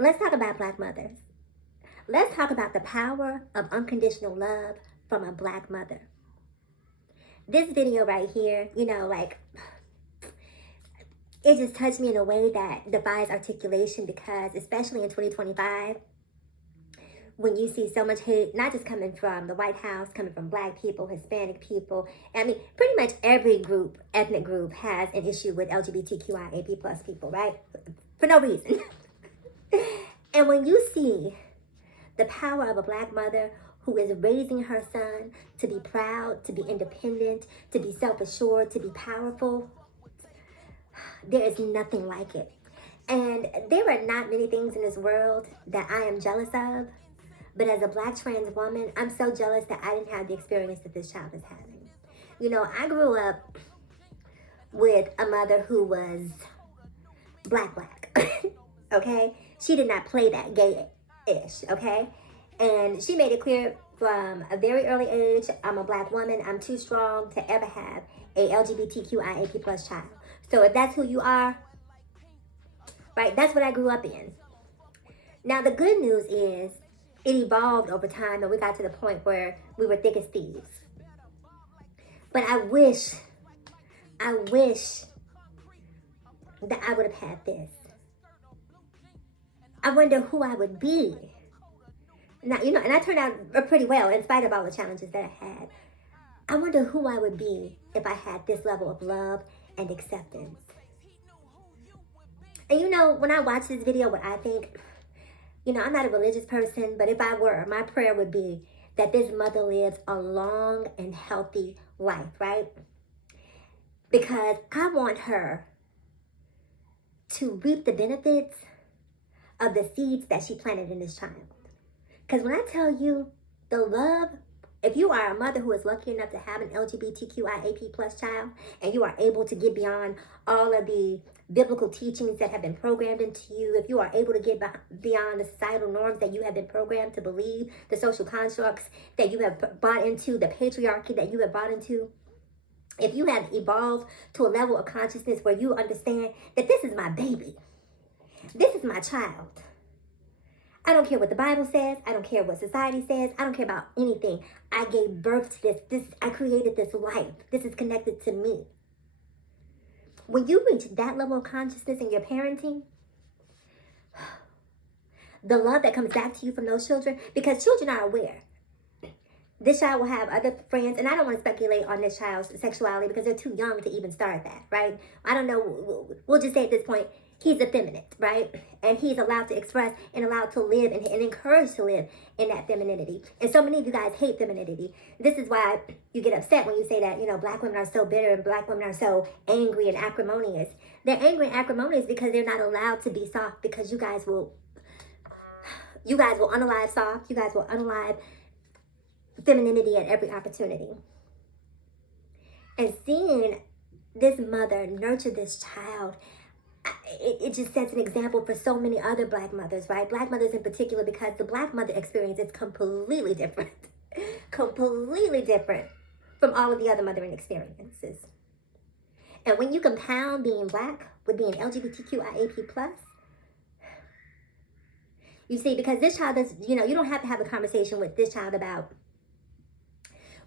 Let's talk about Black mothers. Let's talk about the power of unconditional love from a Black mother. This video right here, it just touched me in a way that defies articulation because, especially in 2025, when you see so much hate, not just coming from the White House, coming from Black people, Hispanic people, I mean, pretty much every group, ethnic group, has an issue with LGBTQIA+ plus people, right? For no reason. And when you see the power of a Black mother who is raising her son to be proud, to be independent, to be self-assured, to be powerful, there is nothing like it. And there are not many things in this world that I am jealous of, but as a Black trans woman, I'm so jealous that I didn't have the experience that this child is having. I grew up with a mother who was Black, okay? She did not play that gay-ish, okay? And she made it clear from a very early age, I'm a Black woman, I'm too strong to ever have a LGBTQIA+ plus child. So if that's who you are, right, that's what I grew up in. Now the good news is it evolved over time and we got to the point where we were thick as thieves. But I wish that I would have had this. I wonder who I would be. Now, and I turned out pretty well in spite of all the challenges that I had. I wonder who I would be if I had this level of love and acceptance. And when I watch this video, what I think, I'm not a religious person, but if I were, my prayer would be that this mother lives a long and healthy life, right? Because I want her to reap the benefits of the seeds that she planted in this child. Because when I tell you the love, if you are a mother who is lucky enough to have an LGBTQIA+ plus child, and you are able to get beyond all of the biblical teachings that have been programmed into you, if you are able to get beyond the societal norms that you have been programmed to believe, the social constructs that you have bought into, the patriarchy that you have bought into, if you have evolved to a level of consciousness where you understand that this is my baby, this is my child. I don't care what the Bible says. I don't care what society says. I don't care about anything. I gave birth to this. I created this life. This is connected to me. When you reach that level of consciousness in your parenting, the love that comes back to you from those children, because children are aware. This child will have other friends, and I don't want to speculate on this child's sexuality because they're too young to even start that, right? I don't know. We'll just say at this point, he's effeminate, right? And he's allowed to express and allowed to live and encouraged to live in that femininity. And so many of you guys hate femininity. This is why you get upset when you say that, Black women are so bitter and Black women are so angry and acrimonious. They're angry and acrimonious because they're not allowed to be soft, because you guys will unalive soft. You guys will unalive femininity at every opportunity. And seeing this mother nurture this child, it just sets an example for so many other Black mothers, right? Black mothers in particular, because the Black mother experience is completely different. Completely different from all of the other mothering experiences. And when you compound being Black with being LGBTQIA+, you see, because this child is, you don't have to have a conversation with this child about,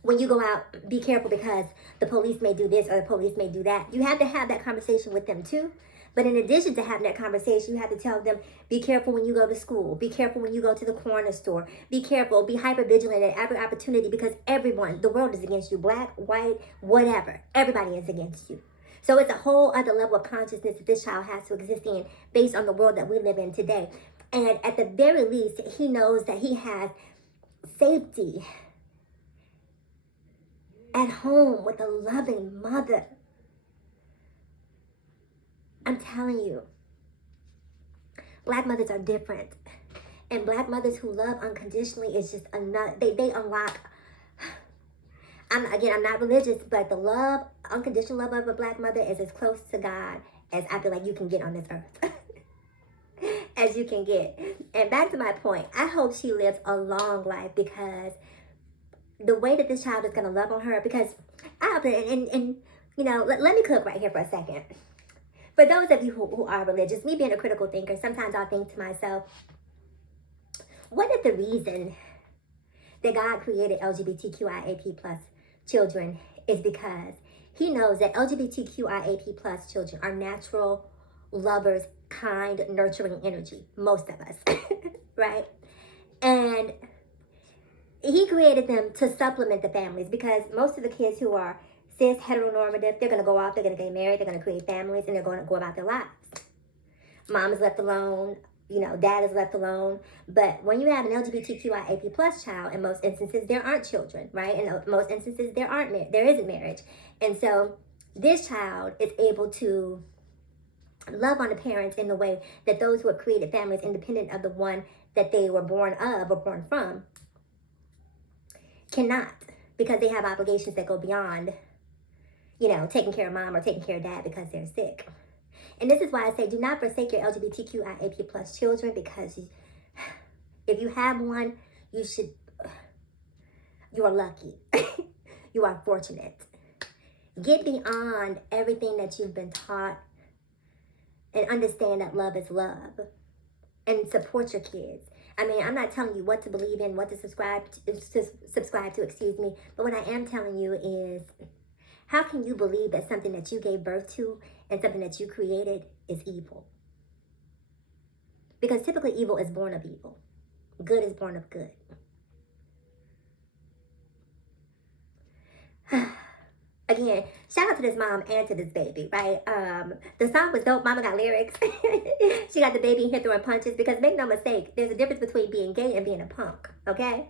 when you go out, be careful because the police may do this or the police may do that. You have to have that conversation with them too. But in addition to having that conversation, you have to tell them, be careful when you go to school. Be careful when you go to the corner store. Be careful. Be hyper vigilant at every opportunity, because everyone, the world is against you. Black, white, whatever. Everybody is against you. So it's a whole other level of consciousness that this child has to exist in based on the world that we live in today. And at the very least, he knows that he has safety at home with a loving mother. I'm telling you, Black mothers are different. And Black mothers who love unconditionally is just another, they unlock, I'm not religious, but the love, unconditional love of a Black mother is as close to God as I feel like you can get on this earth. As you can get. And back to my point, I hope she lives a long life, because the way that this child is going to love on her, because let me cook right here for a second. For those of you who are religious, me being a critical thinker, sometimes I'll think to myself, what if the reason that God created LGBTQIAP plus children is because he knows that LGBTQIAP plus children are natural lovers, kind, nurturing energy, most of us, right? And he created them to supplement the families, because most of the kids who are cis, heteronormative, they're going to go off, they're going to get married, they're going to create families, and they're going to go about their lives. Mom is left alone, dad is left alone. But when you have an LGBTQIAP plus child, in most instances, there aren't children, right? In most instances, there isn't marriage. And so this child is able to love on the parents in the way that those who have created families independent of the one that they were born of or born from cannot, because they have obligations that go beyond, taking care of mom or taking care of dad because they're sick. And this is why I say, do not forsake your LGBTQIAP plus children, because if you have one, you are lucky. You are fortunate. Get beyond everything that you've been taught and understand that love is love, and support your kids. I mean, I'm not telling you what to believe in, what to subscribe to, excuse me. But what I am telling you is, how can you believe that something that you gave birth to and something that you created is evil? Because typically evil is born of evil. Good is born of good. Again, shout out to this mom and to this baby, right? The song was dope. Mama got lyrics. She got the baby in here throwing punches, because make no mistake, there's a difference between being gay and being a punk, okay?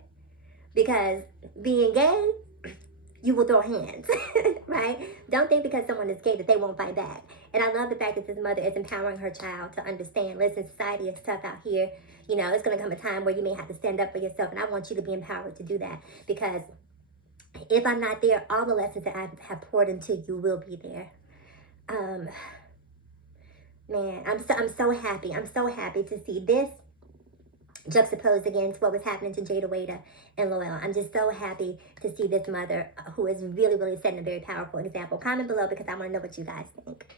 Because being gay, you will throw hands, right? Don't think because someone is gay that they won't fight back. And I love the fact that this mother is empowering her child to understand, listen, society is tough out here. It's going to come a time where you may have to stand up for yourself, and I want you to be empowered to do that, because if I'm not there, all the lessons that I have poured into you will be there. Man, I'm so happy. I'm so happy to see this juxtaposed against what was happening to Jada Wada and Loel. I'm just so happy to see this mother who is really, really setting a very powerful example. Comment below, because I want to know what you guys think.